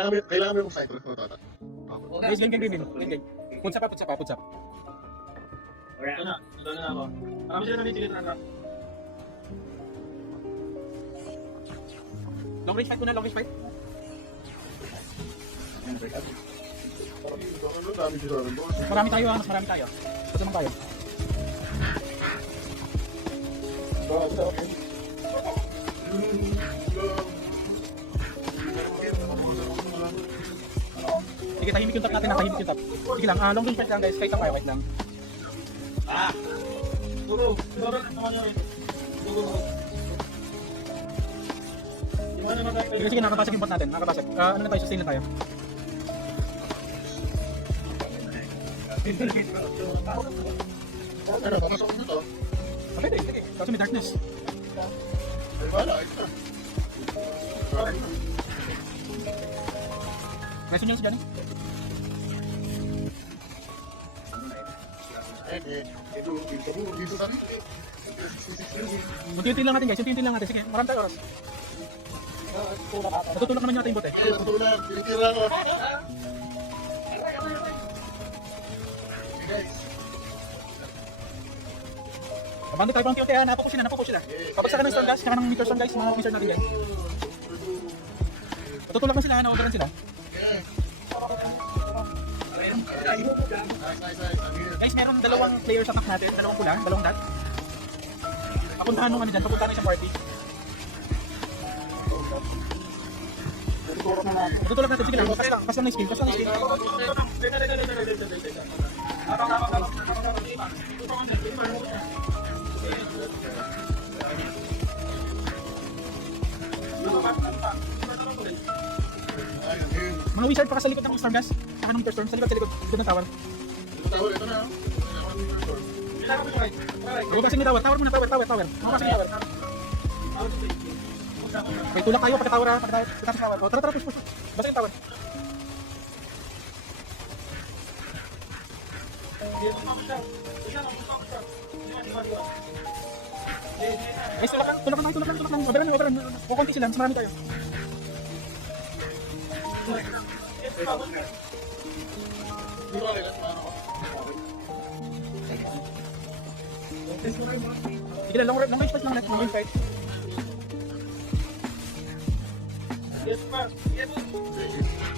Kailangan mo yung side track mo, Tata. Guys, gang. Putsap. Ito na ako. Marami sila namin sige na. Long range fight muna, long range fight. Dami dito rin, boss. Marami tayo. Ito naman tayo. Sige, tahimik yung top natin, tahimik yung top. Sige lang, long range fight lang guys, kahit tayo, wait lang. Guru na naman yun. Sige, nakapasok yung bot natin, nakapasok. Ano na tayo, sustain na tayo. Ano, papasok mo to? Okay, sige. Kasi may darkness. Ay, wala, ito. Reso nyo siya Dito sa rin. Unti-unti lang natin guys, unti-unti lang natin. Sige, marami tayo oras. Matutulak naman yung ating bot eh. Ay, tutulak. Tinitira ko. Guys. Abandon tayo pa unti-unti ha, napapush sila. Kapagsakan ng storm guys, saka ng meteor storm guys, mga officer natin guys. Matutulak na sila, na-overrun sila. Guys, meron dalawang players sa attack natin, dalawang pula, dalawang dot. Papuntahan nung ano dyan, papuntahan ng isang party. Matutulak natin, sige lang, pas lang na skill. Mga wizard pa ka sa likod ng storm gas, saka ng meteor storm, sa likod ng tower. Ito na. Bukasin yung tower muna, tower. Bukasin yung tower. Okay, tulak tayo pagka-tower ha, pagka-tower. O, tara, push. Basta yung tower. Guys, tulak lang. Overrun. Kukunti sila, mas marami tayo. Sige lang, long range fight lang ulit, long range fight.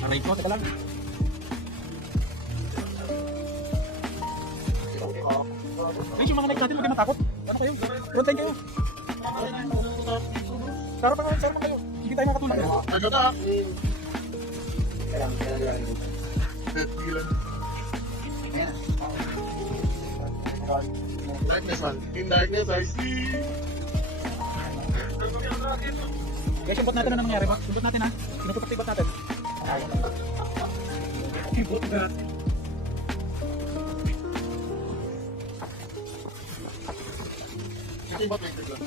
Aray ko, teka lang. Guys, yung mga knights natin, huwag kayo matakot. Ano kayo? Frontline kayo. Sara pa kayo. Hindi tayo makatulak. Nagkata. Darkness man. In darkness, I see. Guys, yung bot natin ano nangyari ba? Yung bot natin ha? Pinuputak yung bot natin. Ito yung bot maker lang.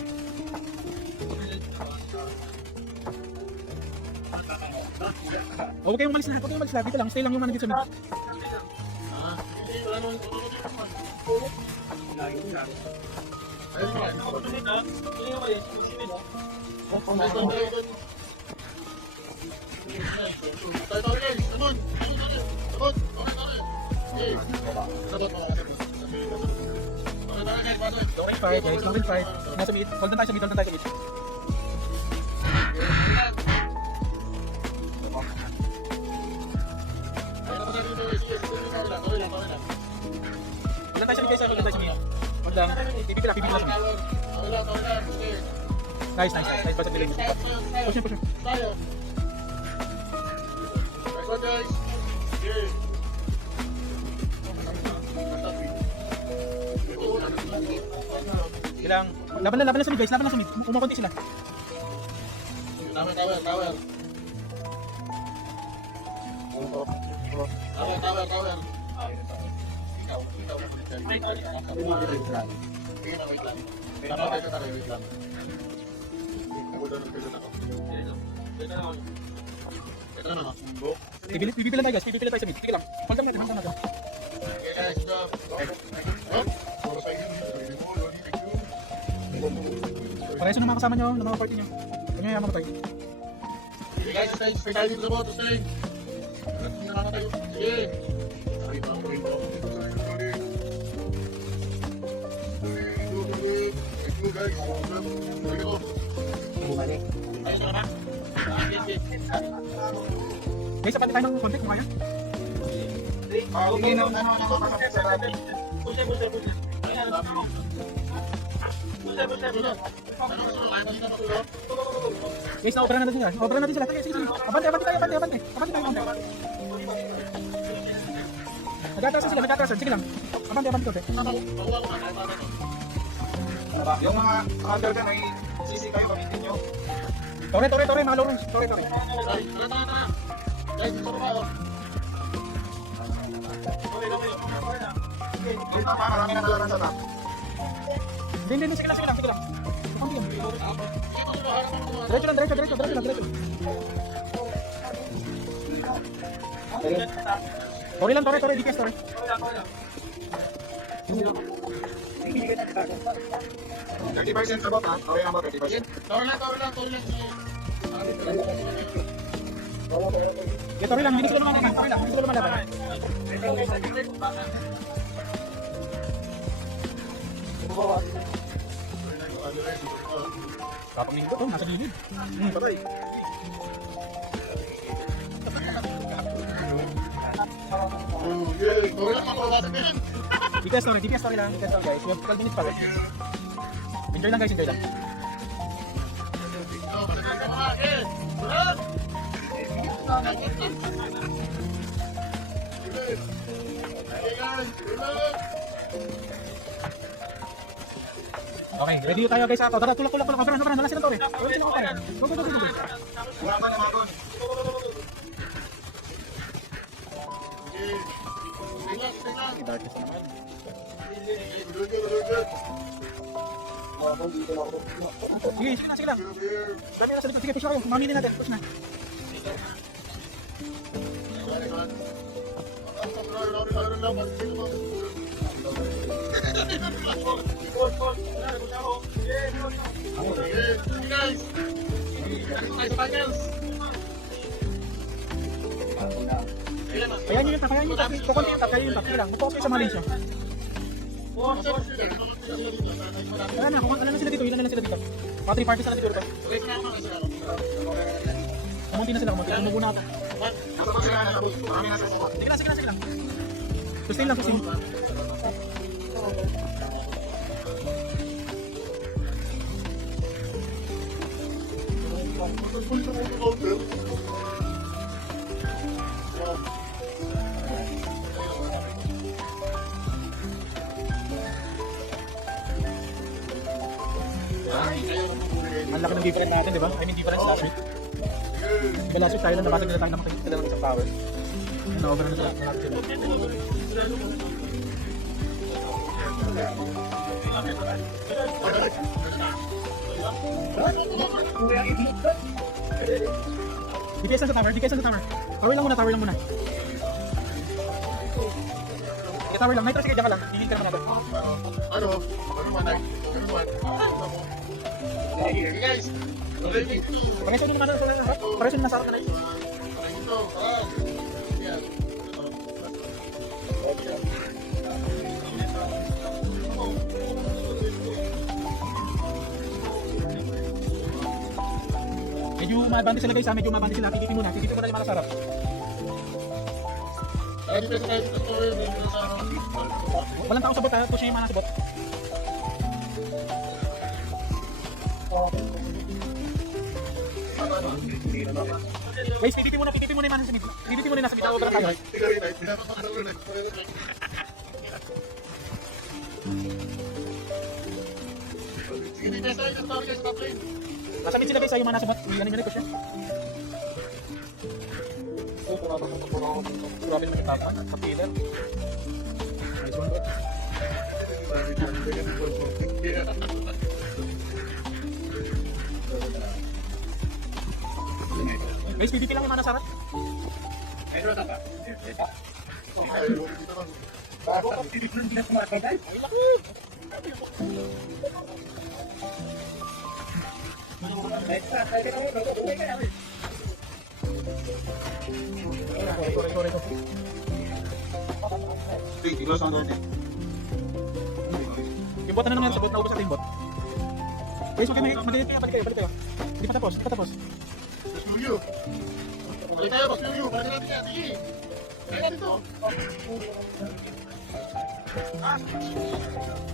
Huwag kayong umalis na. Dito lang, stay lang yung mga nandito sa mid. Long range fight guys, long range fight. Nasa mid, hold on tayo sa mid. Hold on tayo sa mid guys, hold lang. Pipipila sa mid. Nice. Basta bilhin. Push him. Ilang laban na sa mid guys, Kumakunti sila. Tower. Pipipila tayo guys, sa mid. Sige lang. Hold natin. Pareso ng mga kasama nyo, ng mga party nyo. Kanya yaman ko tayo. Guys, stage, Sige. Ay, paparin ko. Let's go, guys. Sige ko. Bumalik. Ayos na ba? Guys, sapat tayo ng contact mo kaya? Okay na nakakapit sa dati. Push. Guys, na-opera natin sila. Opera natin sila. Sige. Abante tayo. Abante tayo. Nag-atrasan sila. Sige lang. Abante ko. Yung mga under dyan ay sisi kayo, gamitin nyo. Tore, mga lorong. Tore. Guys, ito ba? Dito pa, marami na dalaran sa top. Hindi. Sige lang. Diretso lang. Tore lang. DPS, tore. 30% sa bot ha? Okay lang ba 30%? Tawar lang. Tore lang. Hindi sila lumalaban. Kapag nilito, nasa gilid. Patay. Yeah, tawar lang. Makawasan din. DPS story lang guys. We have 12 minutes pa rin. Enjoy lang guys. Okay, ready tayo guys. Tara, tulak. Cover, wala sila tore. Go. Wala pa namagon. Sige lang. Dami na sa likod. Sige, push kayo. Mamili natin. Push na. Kaya nyo yung tap. Kukunti yung tap. Kaya yung tap. Sige lang. Mag-focus kayo sa Malaysia. Wala na. Kung ano na sila dito. Ilan na sila dito. Mga 3 parties na dito. Kumunti na sila. Umubo na ako. Sige lang. Sustain lang. Ang laki ng difference natin, di ba? I mean, difference last week. Diba last week tayo lang nabasag nila tayo na ng isang tower. Na-over na lahat sila. DPS sa tower. Tower lang muna. Okay, tower lang. Nitro, sige, dyan ka lang. Hihil ka naman agad. Ano man? Hey guys, Pareso nyo naman sa harap. Pareso nyo nasa harap na lang. Medyo ma-advantage sila guys, medyo ma-advantage sila. Tigitin muna yung mga sarap. Walang tao sa bot ha, push yung mga sa bot. Guys, pipitin muna yung mga nasa mid. Pipitin muna yung nasa mid. Over na tayo. Nasa mid sila guys, yung mga nasa bot. Ano nyo na push yan. Grabe naman yung tapan sa pillar. Nice one bro. Guys, PvP lang yung mana sarat. Sorry. Tigil sa doon. Yung bot na naman sa bot, naubos natin yung bot. Guys, mag-edit kayo. Hindi pa tapos. Studio. Balik tayo, studio. Balik natin yan. Sige. Kaya dito.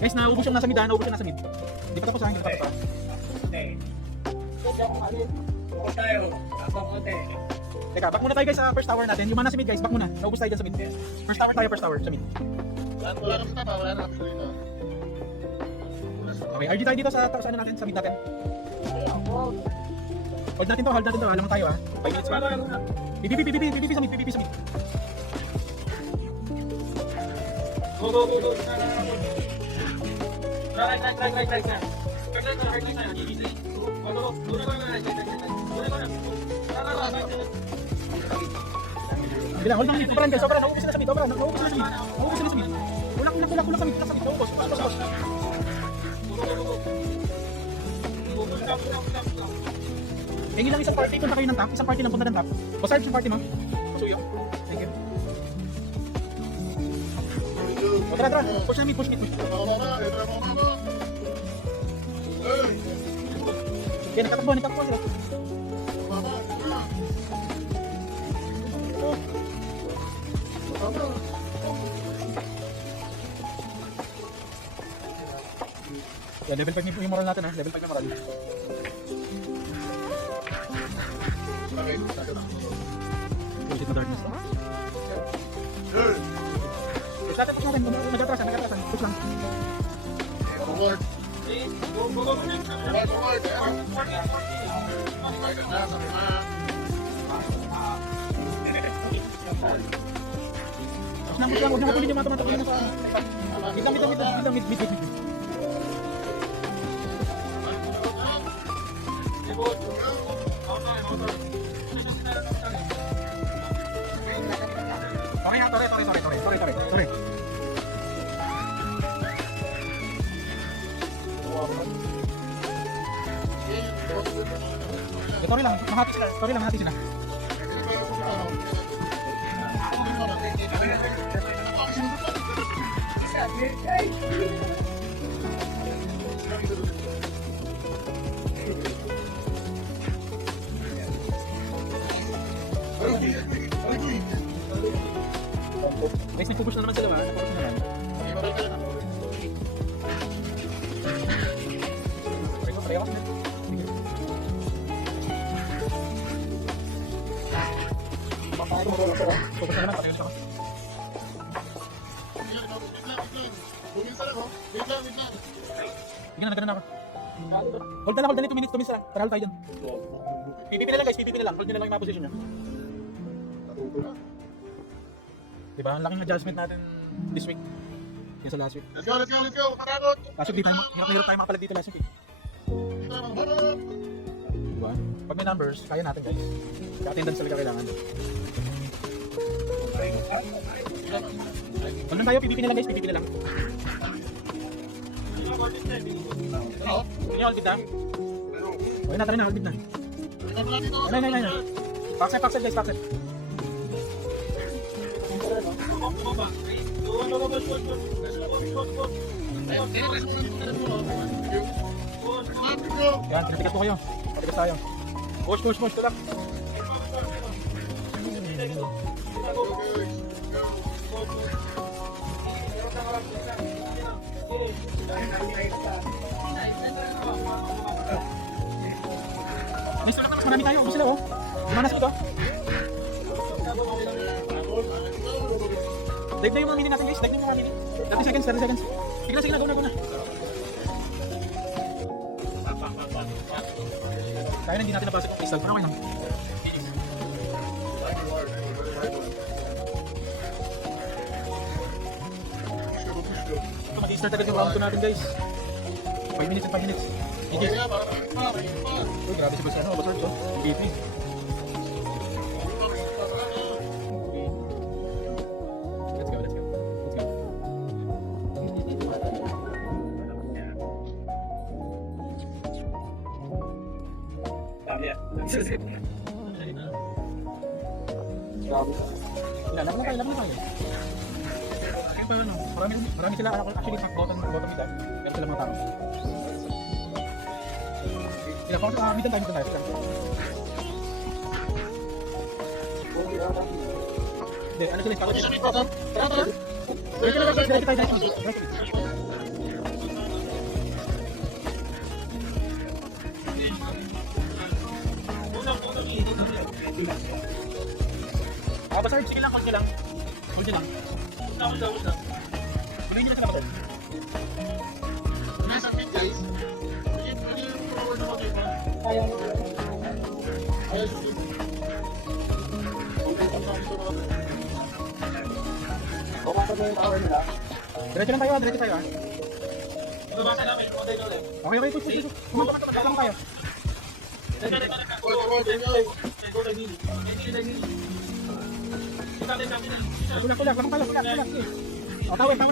Guys, naubos yung nasa mid. Hindi pa tapos ha, hindi pa tapos. Teka, back muna tayo guys sa first tower natin. Yung mana sa mid guys, back muna. Naubos tayo dyan sa mid. First tower sa mid. Wala naman sa tapa, wala naman dito. Okay, RG tayo dito sa ano natin, sa mid natin. Hold natin to. Alam mo tayo ha. 5 minutes pa. PPP sa mid. Go. Right. Bilang, hold natin. Sobran. Naubos na sa mid. Kulang sa mid. Naubos. Tingin lang isang party, punta kayo ng top. Isang party lang punta ng top. Basarge yung party mo. Suyo. Thank you. O, tara. Push mid. Okay, nakatakbo sila. Yeah, level 5 yung moral natin ha. Level 5 yung moral. Bullshit na darkness. Push natin. Nag-atrasan. Push lang. Forward. Push lang. Huwag na kapulin yung mata sa... Mid. Sorry. Sorry lang, hati sila. Guys, nagpupush na naman sila ba? Nagpupush na naman. Pareho. Focus na naman, pareho siya. Sige na, nagkaroon na ako. Hold na lang, 2 minutes lang. Para hold tayo dyan. PPP na lang guys, Hold nyo na lang yung mga position nyo. Diba? Ang laking adjustment natin this week. Yung sa last week. Let's go. Patagot. Last week, hirap tayo makapalag dito last week. Diba? Pag may numbers, kaya natin guys. Kaya attendance talaga kailangan. Hold lang tayo, PPP na lang guys, PPP na lang. Hold bit na. Okay na, tara na, hold bit na. Ay. Packset guys, packset. Yan, pinatigas mo kayo. Patigas tayo. Push. Tulak. Mas marami tayo. Ubus sila oh. Manas ko to. Dive na yung mga mini natin guys. 30 seconds. Sige na, go na. Kaya na hindi natin napasok yung crystal. Pero okay lang. Mag-start agad yung round 2 natin guys. 5 minutes. GG. Uy, grabe si Basano. Basano to. MVP. Let's go. Laban na tayo. Kaya pa ano, marami sila actually bottom nila. Meron sila mga tao. Sila kung midan tayo sila. Hindi, ano sila? Pati sa may bottom. Tara. Diretso tayo. Basta sige lang, konti lang. Konti lang. Kunin nyo na sila kasi. Nasa pit, guys. Pwede yung forward na mag-iba. Kaya. Ayaw sige. Okay, kung saan ito mga. Diretso lang tayo, diretso tayo. Nabasa namin, konti ko ulit. Okay, push. Kumanto lang tayo. Kulang. O, tower.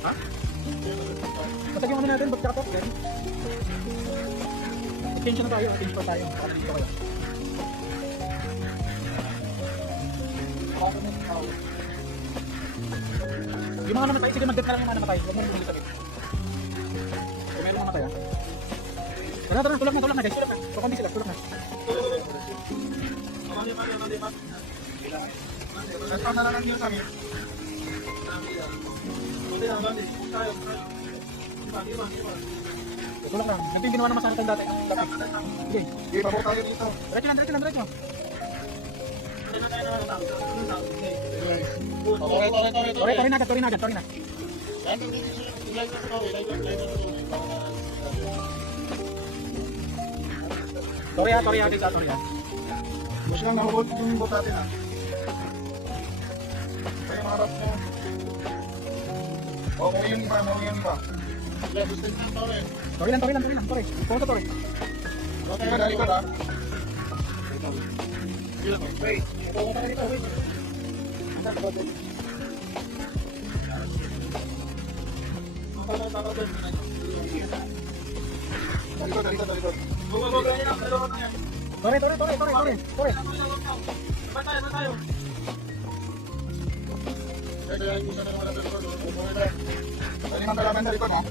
Ha? Patag yung ano natin, ba't kakapot? Change na tayo, change pa tayo. Para dito kayo. Yung mga namatay, sige mag-dead ka lang yung mga namatay. Huwag mo nang sabihin. Kung meron namatay ha. Tara, tulak na guys, tulak na. Kukunti sila, tulak na. Nasa na lang yun kami. Tulak lang. Ganito yung ginawa ng masarap dati. Sige. Hindi, pabok tayo dito. Diretso lang. Tara. Tori na agad. Yan, hindi ilagay na sa kawi. Tori ha. Push lang, nakabot yung bot natin ha. Kaya maharap niya. Okay yung iba. Distance na ito rin. Tori lang. Pumunta Tori. Okay, dali ka ba? Wait. Dali ka. Tori. Kaya yung isa na naman natin ito. Dali man kalaban sa likod ha.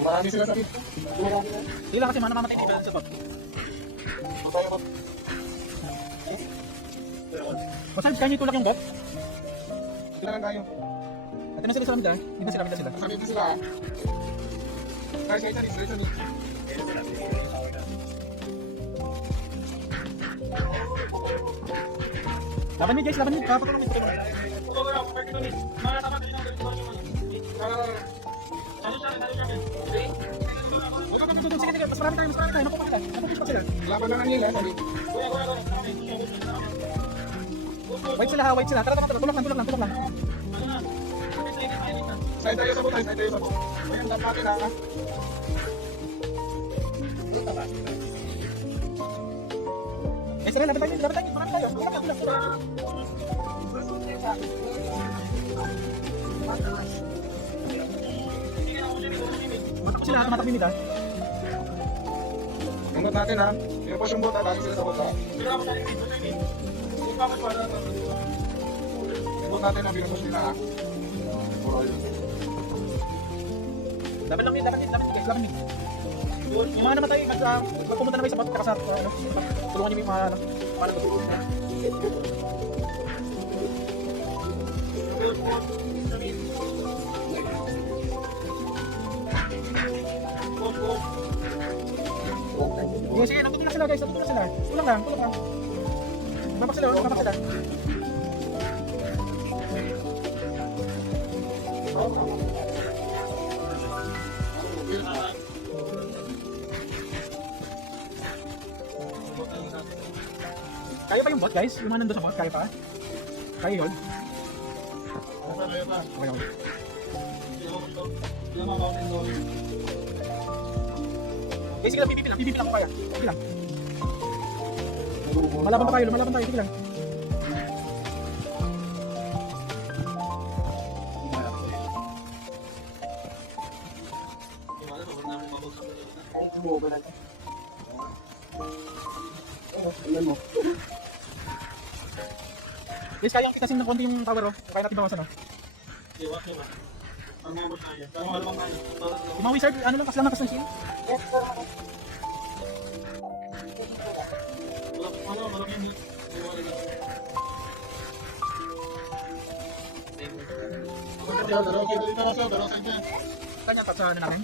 Marami sila sa dito. Hindi lang kasi mamamatay dito sa bot. Tayo ba? Masarap kanya itulak yung bot. Sila lang tayo. At na sila mida. Hindi na sila. Kami din sila ha. Guys, ito ni. Laban niyo guys. Kapag kami ito. Sige, mas marami tayo. Napupush pa sila. Laban na lang nila. Dali. Wait sila. Tara. Tulak lang. Side tayo sa bot. Ayan, dapat natin ha. Sila, laban tayo. Marami tayo. Tulak. Matak sila, tumatak din nila. Mungot natin ha. Pinupush yung bot ha. Dali sila sa bot ha. Bot natin ha. Pinupush nila ha. Laban lang din. Yung mga namatay, magpumunta na may sapat kasi tulungan niyo yung mga paano tutulungan na. Sige, naputin na sila guys, Tulak lang. Napak sila. Kaya Kaya pa yung bot guys? Yung mga nandun sa bot, kaya pa? Kaya yun? Kaya pa. Okay, okay. Yung mga mountain doon. Okay, sige lang, PPP lang ko kaya. Sige lang. Lumalaban tayo, sige lang. Guys, kaya yung kitasin ng konti yung power, oh. Kaya natin bawasan, oh. Yung mga wizard, ano lang, kas lang na kas ng shield? Kanya, tapos ano namin?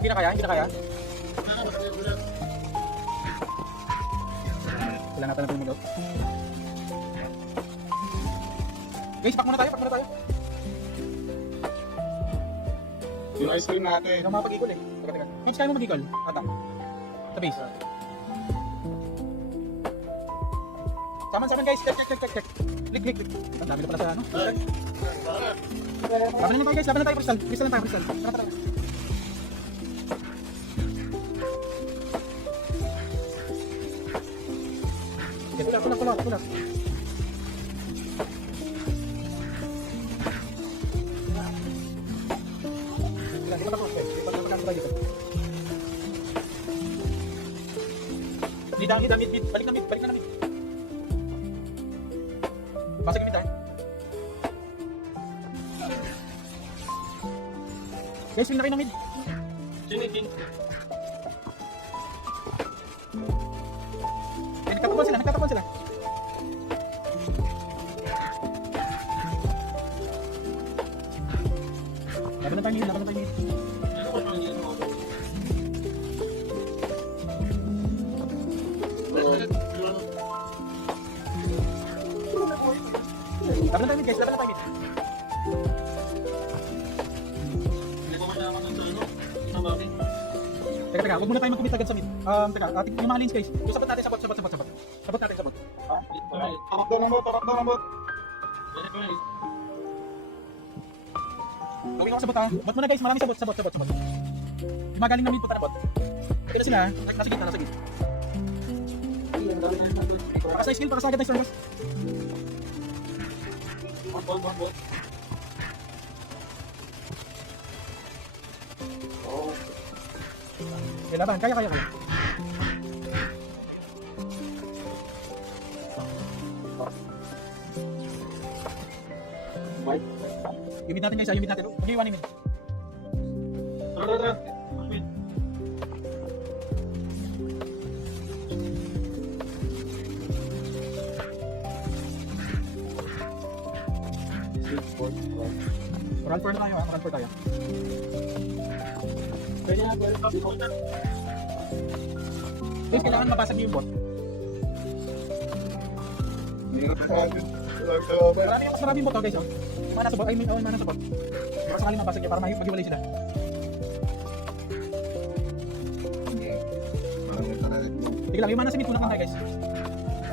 Hindi na kaya? Kailangan natin na pumigaw. Guys, pack muna tayo. Yung ice cream natin. Ikaw makapag-equal eh. Teka. Guys, kaya mo mag-equal? Atak. Sa base. Saman guys. Check. Click. Ang dami na pala sa ano. Laban na tayo guys. Crystal. Tara. Okay, tulak. Mid. Balik na mid. Basag yung mid tayo. Guys, win na kayo ng mid. King. Nagtatabon sila. Laban na tayo mid. Laban na tayo mid guys. Teka, huwag muna tayo mag-commit agad sa mid. Teka, yung mga lanes guys. Yung sabat natin, sabot. Sabot natin. Tarak daw ng bot. Gawin ako sabot ha. Bot muna guys, marami sabot. Yung mga galing na mid, punta na bot. Pero sila, nasa git. Pakas na skill, pakas agad na storm boss. Bot. Okay, laban, kaya ko. Yung mid natin guys, Huwag yung iwanin mid. Tara. Run for na tayo ha, run for tayo. Guys, kailangan mapasag yung bot. Maraming bot guys, oh. Mga nasa bot, mga nasa bot. Para sakaling mapasag niya, para mag-iwalay sila. Sige lang, yung mana sa mid, punang tayo guys.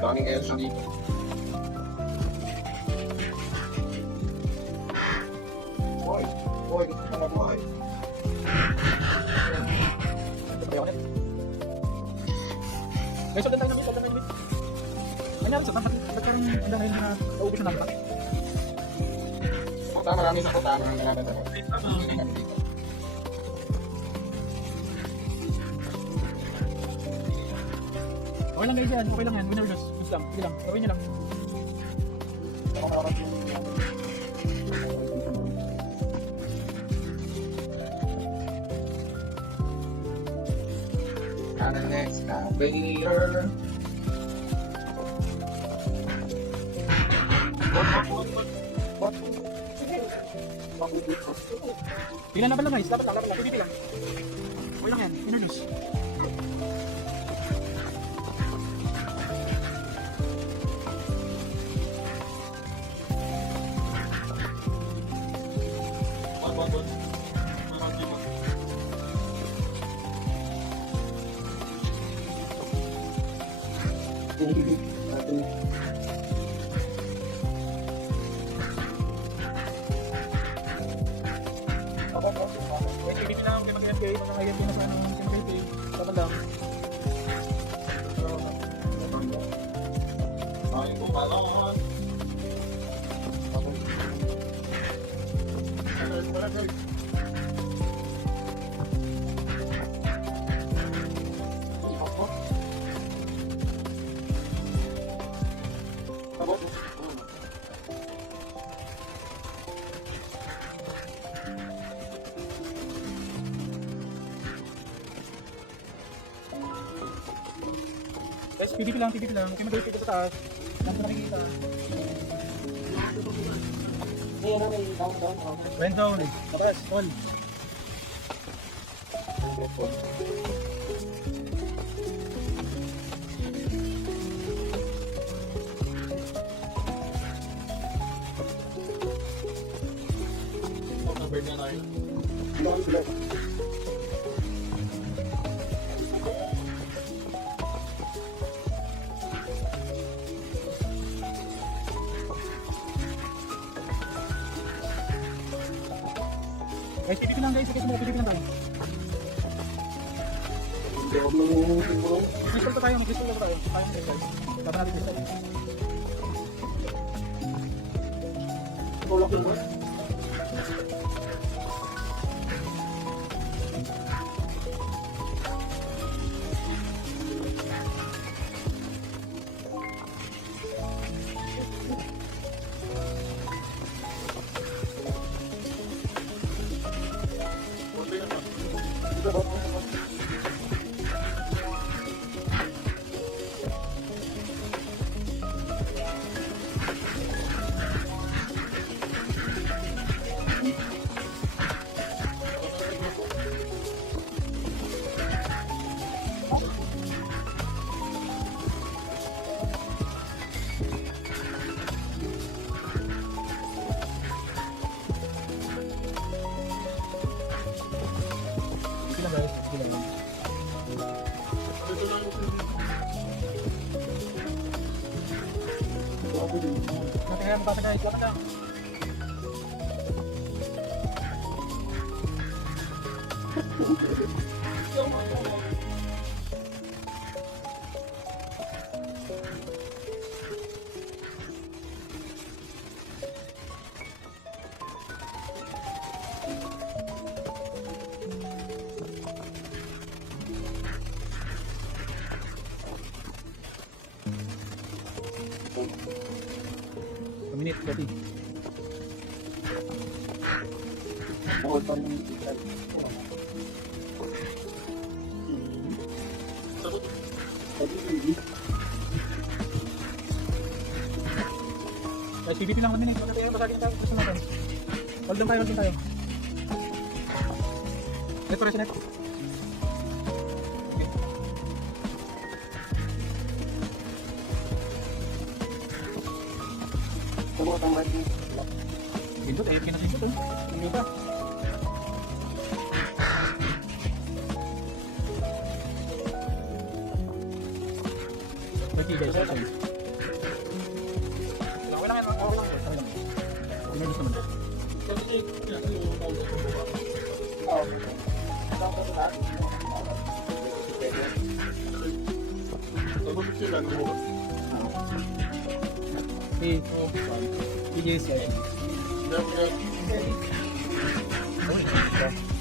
Daming edge dito. Boy, gusto ko na buhay. Guys, soldan tayo na mid. Nangyari sa tapat, parang hanggang ngayon na naubos na namin. Marami sa kota ng nalabas. Okay lang guys yan, winner loss. Sige lang, gawin nyo lang. And the next player. Bilang laban lang guys, laban lang, PVP lang. Okay lang yan, winner loss. barangay. Guys, PDP lang. Kaya mag-PDP sa taas. Lang ko nakikita. Went down eh. Mataas, all. Number na tayo. Guys, PDP lang guys. Sige, PDP lang tayo. Mag-crystal pa tayo. Tayo na guys. Laban natin crystal. Tulak yung boss. PDP lang guys. PDP lang. Nataya mo tatagay. Tatagay. Minute, pwede. Guys, PDP lang kami. Basagin tayo. Gusto natin. Hold on tayo. Ito rin siya neto. Pindot, ayun pinapindot oh. Hindi ba? Okay guys, okay. Wala nga, okay lang. Ano gusto mo? Yes, yes. Never